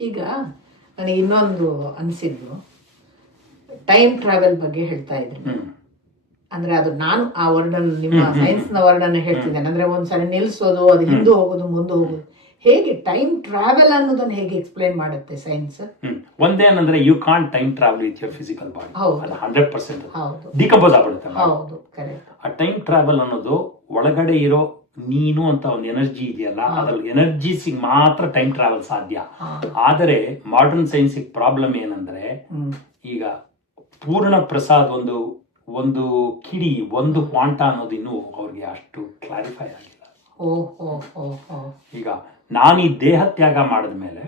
ಈಗ ನನಗೆ ಇನ್ನೊಂದು ಅನಿಸಿದ್ದು, ಟೈಮ್ ಟ್ರಾವೆಲ್ ಬಗ್ಗೆ ಹೇಳ್ತಾ ಇದ್ರಿ. ಅಂದ್ರೆ ಅದು ನಾನು ಆ ವರ್ಡನ್ನು ನಿಮ್ಮ ಸೈನ್ಸ್ನ ವರ್ಡನ್ನು ಹೇಳ್ತಿದ್ದೇನೆ. ಅಂದ್ರೆ ಒಂದ್ಸರಿ ನಿಲ್ಸೋದು, ಅದು ಹಿಂದೆ ಹೋಗೋದು, ಮುಂದೆ ಹೋಗೋದು, ಹೇಗೆ ಟೈಮ್ ಟ್ರಾವೆಲ್ ಅನ್ನೋದನ್ನ ಹೇಗೆ ಎಕ್ಸ್ಪ್ಲೈನ್ ಮಾಡುತ್ತೆ ಸೈನ್ಸ್? ಒಂದೇನಂದ್ರೆ you can't time travel with your physical body. ಅದು 100% ಡಿಕಂಪೋಸ್ ಆಗ್ಬಿಡುತ್ತೆ. ಹೌದು, ಕರೆಕ್ಟ್. ಆ ಟೈಮ್ ಟ್ರಾವೆಲ್ ಅನ್ನೋದು ಒಳಗಡೆ ಇರೋ ನೀನು ಅಂತ ಒಂದು ಎನರ್ಜಿ ಇದೆಯಲ್ಲ, ಅದ್ರಲ್ಲಿ ಎನರ್ಜಿಸಿಗೆ ಮಾತ್ರ ಟೈಮ್ ಟ್ರಾವೆಲ್ ಸಾಧ್ಯ. ಆದರೆ ಮಾಡರ್ನ್ ಸೈನ್ಸಿಗೆ ಪ್ರಾಬ್ಲಮ್ ಏನಂದ್ರೆ, ಈಗ ಪೂರ್ಣ ಪ್ರಸಾದ್ ಒಂದು ಕಿಡಿ, ಒಂದು ಕ್ವಾಂಟ ಅನ್ನೋದು ಇನ್ನೂ ಅವ್ರಿಗೆ ಅಷ್ಟು ಕ್ಲಾರಿಫೈ ಆಗಿಲ್ಲ. ಈಗ ನಾನು ಈ ದೇಹ ತ್ಯಾಗ ಮಾಡಿದ್ಮೇಲೆ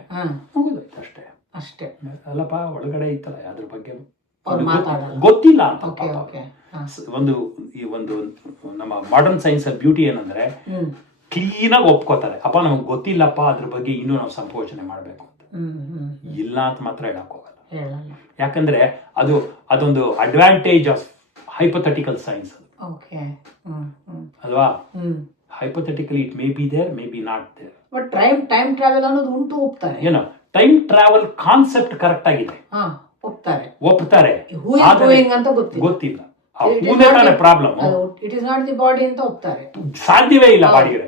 ಮುಗಿದೋಯ್ತು ಅಷ್ಟೇ ಅಷ್ಟೇ. ಅಲ್ಲಪ್ಪ ಒಳಗಡೆ ಇತ್ತಲ್ಲ ಅದ್ರ ಬಗ್ಗೆ ಗೊತ್ತಿಲ್ಲ ಅಂತ. ಒಂದು ನಮ್ಮ ಮಾಡರ್ನ್ ಸೈನ್ಸ್ ಬ್ಯೂಟಿ ಏನಂದ್ರೆ ಕ್ಲೀನ್ ಆಗಿ ಒಪ್ಕೋತಾರೆ, ಅಪ್ಪ ನಮಗ್ ಗೊತ್ತಿಲ್ಲಪ್ಪ ಅದ್ರ ಬಗ್ಗೆ ಇನ್ನೂ ನಾವು ಸಂಕೋಚನೆ ಮಾಡ್ಬೇಕು ಅಂತ. ಇಲ್ಲ ಅಂತ ಮಾತ್ರ ಹೇಳಕ್ ಹೋಗಲ್ಲ. ಯಾಕಂದ್ರೆ ಅದೊಂದು ಅಡ್ವಾಂಟೇಜ್ ಆಫ್ ಹೈಪೋಥೆಟಿಕಲ್ ಸೈನ್ಸ್ ಅಲ್ವಾ. Hypothetically it may be there, may be not there. But time travel ಅನ್ನೋದು ಉಂಟು, ಒಪ್ತಾರೆ. ಏನೋ ಟೈಮ್ ಟ್ರಾವೆಲ್ ಕಾನ್ಸೆಪ್ಟ್ ಕರೆಕ್ಟ್ ಆಗಿದೆ, ಒಪ್ತಾರೆ. ಗೊತ್ತಿಲ್ಲ problem. It is not the body ಅಂತ ಒಪ್ತಾರೆ. ಸಾಧ್ಯವೇ ಇಲ್ಲ ಬಾಡಿಗೆ.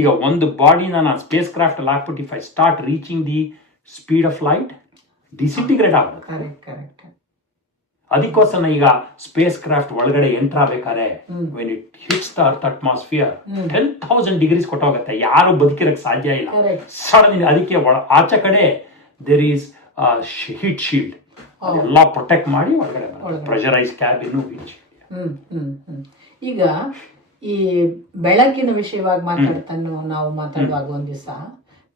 ಈಗ ಒಂದು ಬಾಡಿನ ನಾನು ಸ್ಪೇಸ್ ಕ್ರಾಫ್ಟ್ ಅಲ್ಲಿ ಹಾಕ್ಬಿಟ್ಟು if I start reaching the speed of light, disintegrate ಆಗುತ್ತೆ. ಅದಕ್ಕೋಸ್ಕರ ಈಗ ಸ್ಪೇಸ್ ಕ್ರಾಫ್ಟ್ ಒಳಗಡೆ ಎಂಟರ್ ಆಗ್ಬೇಕಾದ್ರೆ when it hits the earth atmosphere 10,000 degrees ಕೊಟ್ಟೋಗುತ್ತೆ, ಯಾರು ಬದುಕಿರಕ್ ಸಾಧ್ಯ ಇಲ್ಲ ಸಡನ್. ಅದಕ್ಕೆ ಆಚೆ ಕಡೆ ದೇರ್ ಈಸ್ ಹೀಟ್ ಶೀಲ್ಡ್, ಎಲ್ಲ ಪ್ರೊಟೆಕ್ಟ್ ಮಾಡಿ ಒಳಗಡೆ ಪ್ರೆಷರೈಸ್ ಕ್ಯಾಬಿನ್ ಹೀಟ್ ಶೀಲ್ಡ್. ಈಗ ಈ ಬೆಳಕಿನ ವಿಷಯವಾಗಿ ನಾವು ಮಾತಾಡುವಾಗ ಒಂದ್ ದಿವಸ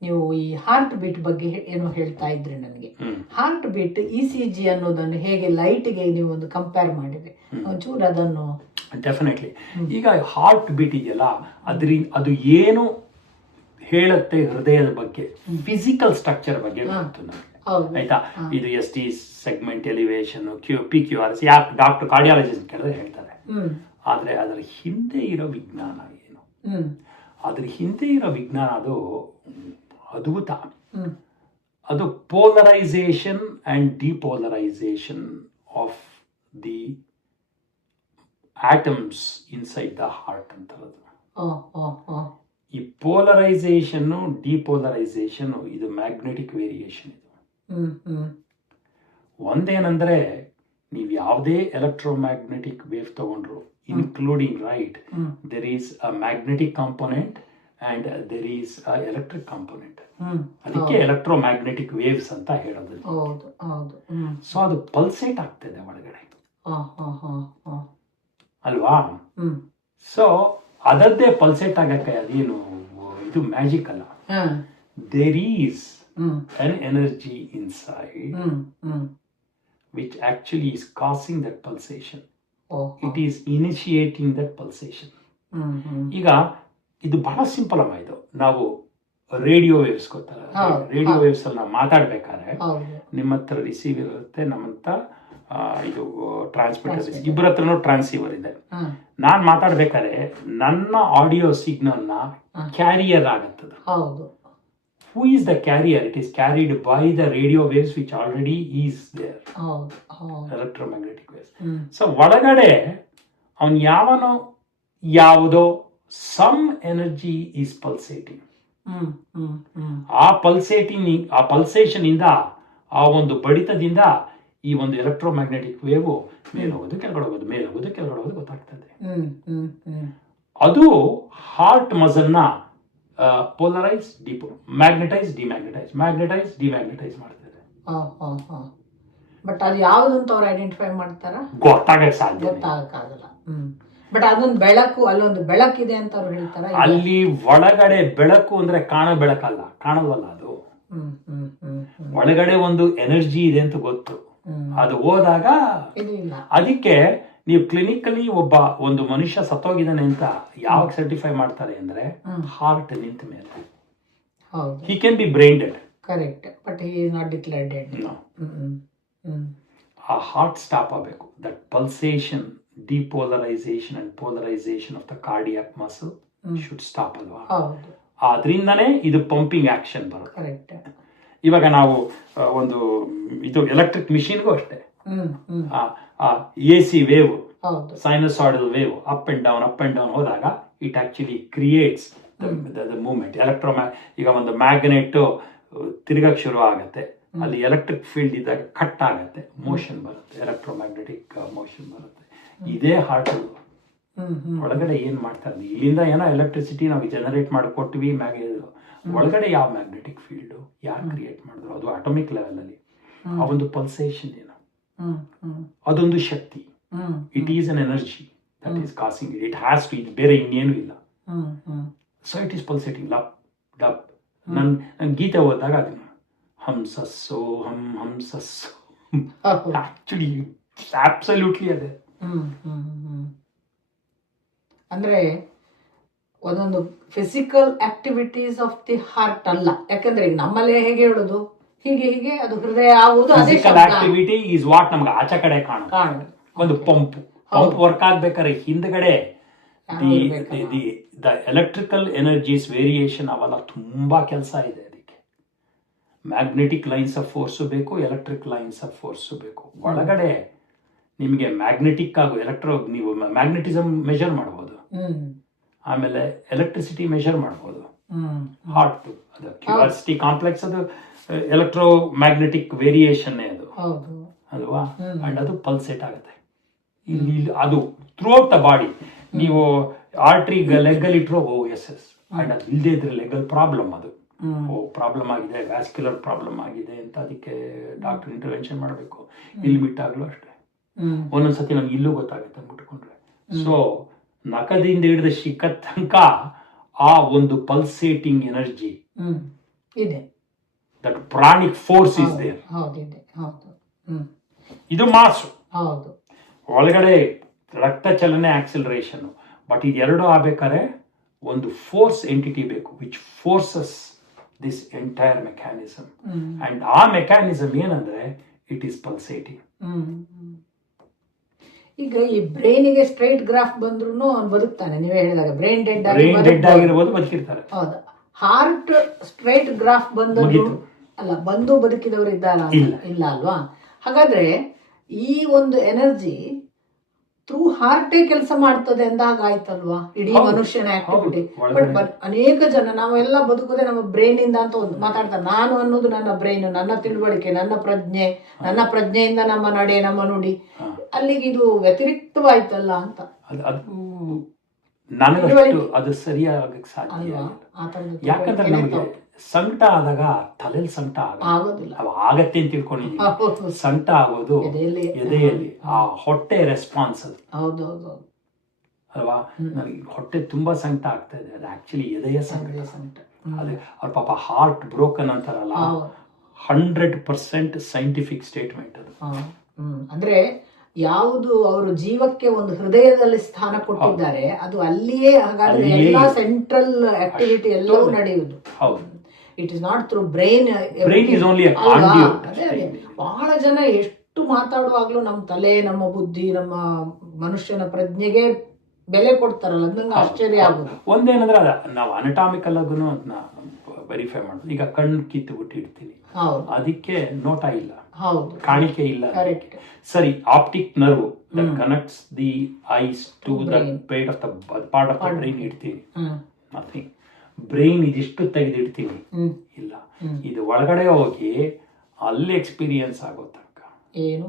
ನೀವು ಈ ಹಾರ್ಟ್ ಬೀಟ್ ಬಗ್ಗೆ ಏನೋ ಹೇಳ್ತಾ ಇದ್ರಿ ನನಗೆ. ಹಾರ್ಟ್ ಬೀಟ್ ECG ಅನ್ನೋದನ್ನು ಹೇಗೆ ಲೈಟ್ಗೆ ನೀವು ಒಂದು ಕಂಪೇರ್ ಮಾಡಿದ್ರಿ, ಒಂಚೂರು ಅದನ್ನು. ಡೆಫಿನೆಟ್ಲಿ. ಈಗ ಹಾರ್ಟ್ ಬೀಟ್ ಇದೆಯಲ್ಲ, ಅದು ಏನು ಹೇಳುತ್ತೆ ಹೃದಯದ ಬಗ್ಗೆ, ಫಿಸಿಕಲ್ ಸ್ಟ್ರಕ್ಚರ್ ಬಗ್ಗೆ ಗೊತ್ತು ನಮಗೆ, ಆಯ್ತಾ. ಇದು ST ಸೆಗ್ಮೆಂಟ್, ಎಲಿವೇಶನ್, PQRS, ಯಾಕೆ ಡಾಕ್ಟರ್ ಕಾರ್ಡಿಯಾಲಜಿಸ್ಟ್ ಕೇಳಿದ್ರೆ ಹೇಳ್ತಾರೆ. ಆದ್ರೆ ಅದರ ಹಿಂದೆ ಇರೋ ವಿಜ್ಞಾನ ಏನು, ಅದ್ರ ಹಿಂದೆ ಇರೋ ವಿಜ್ಞಾನ ಅದು ಅದ್ಭುತ. ಅದು polarisation and ಡಿಪೋಲರೈಸೇಷನ್ of the atoms inside the heart ಅಂತ. ಈ ಪೋಲರೈಸೇಷನ್, ಡಿಪೋಲರೈಸೇಷನ್, ಇದು ಮ್ಯಾಗ್ನೆಟಿಕ್ ವೇರಿಯೇಷನ್. ಇದು ಒಂದೇನಂದ್ರೆ, ನೀವು ಯಾವುದೇ ಎಲೆಕ್ಟ್ರೋಮ್ಯಾಗ್ನೆಟಿಕ್ ವೇವ್ ತಗೊಂಡ್ರು, including there is a magnetic component and there is a electric component. ಅದಕ್ಕೆ ಎಲೆಕ್ಟ್ರೋಮ್ಯಾಗ್ನೆಟಿಕ್ ವೇವ್ಸ್ ಅಂತ ಹೇಳೋದು. ಸೊ ಅದು ಪಲ್ಸೇಟ್ ಆಗ್ತದೆ ಒಳಗಡೆ ಅಲ್ವಾ. ಸೊ ಅದದ್ದೇ ಪಲ್ಸೇಟ್ ಆಗಕ್ಕೆ ಅದೇನು ಇದು ಮ್ಯಾಜಿಕ್ ಅಲ್ಲ. There is an energy inside which actually is causing that pulsation. It is initiating that pulsation. ಈಗ ಇದು ಬಹಳ ಸಿಂಪಲ್ ಅಮ್ಮ. ಇದು ನಾವು ರೇಡಿಯೋ ವೇವ್ಸ್ ಗೊತ್ತಲ್ಲ, ರೇಡಿಯೋ ವೇವ್ಸ್ ಅಲ್ಲಿ ನಾವು ಮಾತಾಡ್ಬೇಕಾದ್ರೆ ನಿಮ್ಮ ಹತ್ರ ರಿಸೀವರ್ ಇರುತ್ತೆ, ನಮ್ಮಂತ ಇದು ಟ್ರಾನ್ಸ್ಮಿಟರ್, ಇಬ್ಬರ ಹತ್ರನೂ ಟ್ರಾನ್ಸಿವರ್ ಇದೆ. ನಾನ್ ಮಾತಾಡ್ಬೇಕಾದ್ರೆ ನನ್ನ ಆಡಿಯೋ ಸಿಗ್ನಲ್ ನ ಕ್ಯಾರಿಯರ್ ಆಗತ್ತದ. Who is the carrier? It is carried by the radio waves which already is there. Electromagnetic waves. So ಒಳಗಡೆ ಅವನ್ ಯಾವುದೋ some energy is pulsating. ಆ ಪಲ್ಸೇಷನ್ ಇಂದ, ಆ ಒಂದು ಬಡಿತದಿಂದ ಈ ಒಂದು ಎಲೆಕ್ಟ್ರೋಮ್ಯಾಗ್ನೆಟಿಕ್ ವೇವ್ ಮೇಲೆ ಹೋಗೋದು, ಕೆಳಗಡೆ ಹೋಗೋದು, ಮೇಲೆ ಹೋಗೋದು, ಕೆಳಗಡೆ ಹೋಗೋದು ಗೊತ್ತಾಗ್ತದೆ. ಅದು ಹಾರ್ಟ್ ಮಸಲ್ ನ ಪೋಲರೈಸ್, ಮ್ಯಾಗ್ನೆಟೈಸ್, ಡಿಮ್ಯಾಗ್ನೆಟೈಸ್ ಮಾಡ್ತದೆ. ಬಟ್ ಅದು ಯಾವ್ದಂತ ಅವ್ರು ಐಡೆಂಟಿಫೈ ಮಾಡ್ತಾರ, ಗೊತ್ತಾಗಕ್ಕೆ ಸಾಧ್ಯ ಗೊತ್ತಾಗಕ್ಕಾಗಲ್ಲ. ಬಟ್ ಅದೊಂದು ಬೆಳಕು, ಅಲ್ಲೊಂದು ಬೆಳಕಿದೆ ಅಂತ ಅವ್ರು ಹೇಳ್ತಾರ. ಅಲ್ಲಿ ಒಳಗಡೆ ಬೆಳಕು ಅಂದ್ರೆ ಕಾಣೋ ಬೆಳಕಲ್ಲ, ಕಾಣಲ್ವಲ್ಲ ಅದು. ಒಳಗಡೆ ಒಂದು ಎನರ್ಜಿ ಇದೆ ಅಂತ ಗೊತ್ತು. ಅದು ಹೋದಾಗ ಅದಕ್ಕೆ ನೀವು ಕ್ಲಿನಿಕಲಿ ಒಂದು ಮನುಷ್ಯ ಸತ್ತೋಗಿದ್ದಾನೆ ಅಂತ ಯಾವಾಗ ಸರ್ಟಿಫೈ ಮಾಡ್ತಾರೆ ಅಂದ್ರೆ, ಹಾರ್ಟ್ ನಿಂತ ಮೇಲೆ. He can be brain dead, correct, but he is not declared dead. ಆ ಹಾರ್ಟ್ ಸ್ಟಾಪ್ ಆಗಬೇಕು. That pulsation, ಡಿಪೋಲರೈಸೇಷನ್ and polarisation of the cardiac muscle should stop ಅಲ್ವಾ. ಅದರಿಂದನೇ ಇದು ಪಂಪಿಂಗ್ ಆಕ್ಷನ್ ಬರುತ್ತೆ. ಕರೆಕ್ಟ್. ಇವಾಗ ನಾವು ಒಂದು ಇದು ಎಲೆಕ್ಟ್ರಿಕ್ ಮಿಷಿನ್ಗೂ ಅಷ್ಟೇ, AC wave, sinusoidal wave up and down ಹೋದಾಗ it actually creates the movement. ಈಗ ಒಂದು ಮ್ಯಾಗ್ನೆಟ್ ತಿರುಗಕ್ಕೆ ಶುರು ಆಗುತ್ತೆ, ಅಲ್ಲಿ ಎಲೆಕ್ಟ್ರಿಕ್ ಫೀಲ್ಡ್ ಇದ್ದಾಗ ಕಟ್ ಆಗುತ್ತೆ, ಮೋಷನ್ ಬರುತ್ತೆ, ಎಲೆಕ್ಟ್ರೋಮ್ಯಾಗ್ನೆಟಿಕ್ ಮೋಷನ್ ಬರುತ್ತೆ. ಇದೇ ಹಾರ್ಟ್ ಒಳಗಡೆ ಏನ್ ಮಾಡ್ತಾರೆ, ಇಲ್ಲಿಂದ ಏನೋ ಎಲೆಕ್ಟ್ರಿಸಿಟಿ ನಾವು ಜನರೇಟ್ ಮಾಡಿಕೊಟ್ವಿ, ಒಳಗಡೆ ಯಾವ ಮ್ಯಾಗ್ನೆಟಿಕ್ ಫೀಲ್ಡ್ ಯಾರು ಕ್ರಿಯೇಟ್ ಮಾಡಿದ್ರು, ಅದು ಅಟೋಮಿಕ್ ಲೆವೆಲ್ ಅಲ್ಲಿ ಆ ಒಂದು ಪಲ್ಸೇಷನ್ ಏನು, ಅದೊಂದು ಶಕ್ತಿ. It is an energy that is causing it has to, ಇದು ಬೇರೆ ಇನ್ನೇನು ಇಲ್ಲ. So it is pulsating lub dub. ನನ್ ಗೀತೆ ಓದಿದಾಗ ಅದನ್ನ ಹಂಸಸ್ಸೋ ಹಂಸಸ್ಸೋ ಆಕ್ಚುಲಿ ಅಬ್ಸಲ್ಯೂಟ್ಲಿ ಅದೇ. ಅಂದ್ರೆ ಒಂದೊಂದು physical activities of the heart ಅಲ್ಲ, ಯಾಕಂದ್ರೆ ಈಗ ನಮ್ಮಲ್ಲೇ ಹೇಗೆ ಹೇಳುದು, ಹೀಗೆ ಅದು ಹೃದಯ ಆಗುವುದು, ಫಿಸಿಕಲ್ ಆಕ್ಟಿವಿಟಿ ಈಸ್ ವಾಟ್ ನಮ್ಗೆ ಆಚೆ ಕಡೆ ಕಾಣುತ್ತೆ. ಒಂದು ಪಂಪ್ ವರ್ಕ್ ಆಗ್ಬೇಕಾದ್ರೆ ಹಿಂದ್ಗಡೆ ದ ಎಲೆಕ್ಟ್ರಿಕಲ್ ಎನರ್ಜೀಸ್ ವೇರಿಯೇಷನ್ ಅವೆಲ್ಲ ತುಂಬಾ ಕೆಲಸ ಇದೆ. ಅದಕ್ಕೆ ಮ್ಯಾಗ್ನೆಟಿಕ್ ಲೈನ್ಸ್ ಆಫ್ ಫೋರ್ಸ್ ಬೇಕು, ಎಲೆಕ್ಟ್ರಿಕ್ ಲೈನ್ಸ್ ಆಫ್ ಫೋರ್ಸ್ ಬೇಕು. ಒಳಗಡೆ ನಿಮಗೆ ಮ್ಯಾಗ್ನೆಟಿಕ್ ಆಗು ನೀವು ಮ್ಯಾಗ್ನೆಟಿಸಮ್ ಮೆಜರ್ ಮಾಡಬಹುದು, ಆಮೇಲೆ ಎಲೆಕ್ಟ್ರಿಸಿಟಿ ಮೆಜರ್ ಮಾಡಬಹುದು. ಹಾರ್ಟ್ ಅದು ಕ್ಯೂರಿಯಾಸಿಟಿ ಕಾಂಪ್ಲೆಕ್ಸ್, ಅದು ಎಲೆಕ್ಟ್ರೋ ಮ್ಯಾಗ್ನೆಟಿಕ್ ವೇರಿಯೇಷನ್ ಅದು ಅಲ್ವಾ, ಅಂಡ್ ಅದು ಪಲ್ಸೇಟ್ ಆಗುತ್ತೆ ಇಲ್ಲಿ. ಅದು ಥ್ರೂ ಔಟ್ ದ ಬಾಡಿ. ನೀವು ಆರ್ಟ್ರಿ ಲೆಗ್ ಅಲ್ಲಿ ಇಟ್ಟರು ಎಸ್ ಅಂಡ್ ಅದು ಇಲ್ಲದೆ ಇದ್ರೆ ಲೆಗ್ ಅಲ್ಲಿ ಪ್ರಾಬ್ಲಮ್, ಅದು ಪ್ರಾಬ್ಲಮ್ ಆಗಿದೆ, ವ್ಯಾಸ್ಕ್ಯುಲರ್ ಪ್ರಾಬ್ಲಮ್ ಆಗಿದೆ ಅಂತ ಅದಕ್ಕೆ ಡಾಕ್ಟರ್ ಇಂಟರ್ವೆನ್ಷನ್ ಮಾಡಬೇಕು. ಇಲ್ಲಿ ಬಿಟ್ಟಾಗ್ಲೂ ಅಷ್ಟೇ, ಒಂದೊಂದ್ಸತಿ ನಮ್ಗೆ ಇಲ್ಲೂ ಗೊತ್ತಾಗುತ್ತೆ ಮುಟ್ಕೊಂಡ್ರೆ. ಸೊ ನಖದಿಂದ ಹಿಡಿದ ಶಿಖ ತನಕ ಆ ಒಂದು ಪಲ್ಸೇಟಿಂಗ್ ಎನರ್ಜಿ ಇದೆ, that pranic force is there. ಇದು ಮಾಸು, ಒಳಗಡೆ ರಕ್ತ ಚಲನೆ ಆಕ್ಸಿಲರೇಷನ್. ಬಟ್ ಇದೆರಡು ಆಗ್ಬೇಕಾದ್ರೆ ಒಂದು ಫೋರ್ಸ್ ಎಂಟಿಟಿ ಬೇಕು, which forces this entire mechanism. And ಆ ಮೆಕ್ಯಾನಿಸಮ್ ಏನಂದ್ರೆ ಇಟ್ ಈಸ್ ಪಲ್ಸೇಟಿಂಗ್. ಈಗ ಈ ಬ್ರೈನಿಗೆ ಸ್ಟ್ರೈಟ್ ಗ್ರಾಫ್ ಬಂದ್ರು ಅವ್ನು ಬದುಕ್ತಾನೆ, ನೀವೇ ಹೇಳಿದಾಗ ಬ್ರೈನ್ ಡೆಡ್ ಆಗಿರ್ಬೋದು, ಬದುಕಿರ್ತಾರೆ. ಹೌದು. ಹಾರ್ಟ್ ಸ್ಟ್ರೈಟ್ ಗ್ರಾಫ್ ಬಂದು ಬದುಕಿದವರು ಇದ್ದಾರ ಇಲ್ಲ ಅಲ್ವಾ? ಹಾಗಾದ್ರೆ ಈ ಒಂದು ಎನರ್ಜಿ ಥ್ರೂ ಹಾರ್ಟೇ ಕೆಲಸ ಮಾಡ್ತದೆ ಅಂದಾಗ ಆಯ್ತಲ್ವಾ ಇಡೀ ಮನುಷ್ಯನ ಆಕ್ಟಿವಿಟಿ. ಬಟ್ ಅನೇಕ ಜನ ನಾವೆಲ್ಲ ಬದುಕುದೇ ನಮ್ಮ ಬ್ರೈನ್ ಇಂದ ಅಂತ ಒಂದು ಮಾತಾಡ್ತಾರೆ. ನಾನು ಅನ್ನೋದು ನನ್ನ ಬ್ರೈನ್, ನನ್ನ ತಿಳುವಳಿಕೆ, ನನ್ನ ಪ್ರಜ್ಞೆಯಿಂದ ನಮ್ಮ ನಡೆ, ನಮ್ಮ ನುಡಿ, ಅಲ್ಲಿಗೆ ಇದು ವ್ಯತಿರಿಕ್ತವಾಯ್ತಲ್ಲ ಅಂತ. ಅದು ಸರಿಯಾಗಕ್ಕೆ ಸಾಧ್ಯ. ಯಾಕಂದ್ರೆ ನಮಗೆ ಸಂಕಟ ಆದಾಗ ತಲೆಯಲ್ಲಿ ಸಂಕಟ ಆಗೋದಿಲ್ಲ, ಆಗತ್ತೆ ಅಂತ ತಿಳ್ಕೊಂಡಿದ್ದೀವಿ. ಸಂಕಟ ಆಗೋದು ಎದೆಯಲ್ಲಿ, ಆ ಹೊಟ್ಟೆ ರೆಸ್ಪಾನ್ಸ್ ಅದು ಅಲ್ವಾ. ನನಗೆ ಹೊಟ್ಟೆ ತುಂಬಾ ಸಂಕಟ ಆಗ್ತಾ ಇದೆ, ಅದು ಆಕ್ಚುಲಿ ಎದೆಯ ಸಂಕಟ. ಅದೇ ಅವ್ರ ಪಾಪ ಹಾರ್ಟ್ ಬ್ರೋಕನ್ ಅಂತಾರಲ್ಲ, 100% ಸೈಂಟಿಫಿಕ್ ಸ್ಟೇಟ್ಮೆಂಟ್ ಅದು. ಅಂದ್ರೆ ಯಾವುದು ಅವರು ಜೀವಕ್ಕೆ ಒಂದು ಹೃದಯದಲ್ಲಿ ಸ್ಥಾನ ಕೊಟ್ಟಿದ್ದಾರೆ, ಅದು ಅಲ್ಲಿಯೇ. ಹಾಗಾದ್ರೆ ಎಲ್ಲಾ ಸೆಂಟ್ರಲ್ ಆಕ್ಟಿವಿಟಿ ಎಲ್ಲವೂ ನಡೆಯುವುದು. It is not through brain. ಬಹಳ ಜನ ಎಷ್ಟು ಮಾತಾಡುವಾಗ್ಲೂ ನಮ್ಮ ತಲೆ, ನಮ್ಮ ಬುದ್ಧಿ, ನಮ್ಮ ಮನುಷ್ಯನ ಪ್ರಜ್ಞೆಗೆ ಬೆಲೆ ಕೊಡ್ತಾರಲ್ಲ, ನಂಗೆ ಆಶ್ಚರ್ಯ ಆಗುದು. ಒಂದೇನಂದ್ರೆ ನಾವು ಅನಟಾಮಿಕಲ್ ಆಗೂ ಅದನ್ನ ವೆರಿಫೈ ಮಾಡೋದು. ಈಗ ಕಣ್ಣು ಕಿತ್ತು ಬಿಟ್ಟು ಇಡ್ತೀನಿ, ಅದಕ್ಕೆ ನೋಟ ಇಲ್ಲ, ಕಾಣಿಕೆ ಇಲ್ಲ. ಸರಿ, optic nerve that connects the eyes to the part of the brain ಇಡ್ತೀವಿ, ನಥಿಂಗ್. ಬ್ರೈನ್ ಇದಿಷ್ಟು ತೆಗೆದಿಡ್ತೀವಿ, ಇಲ್ಲ. ಇದು ಒಳಗಡೆ ಹೋಗಿ ಅಲ್ಲಿ ಎಕ್ಸ್ಪೀರಿಯನ್ಸ್ ಆಗೋ ತನಕ ಏನು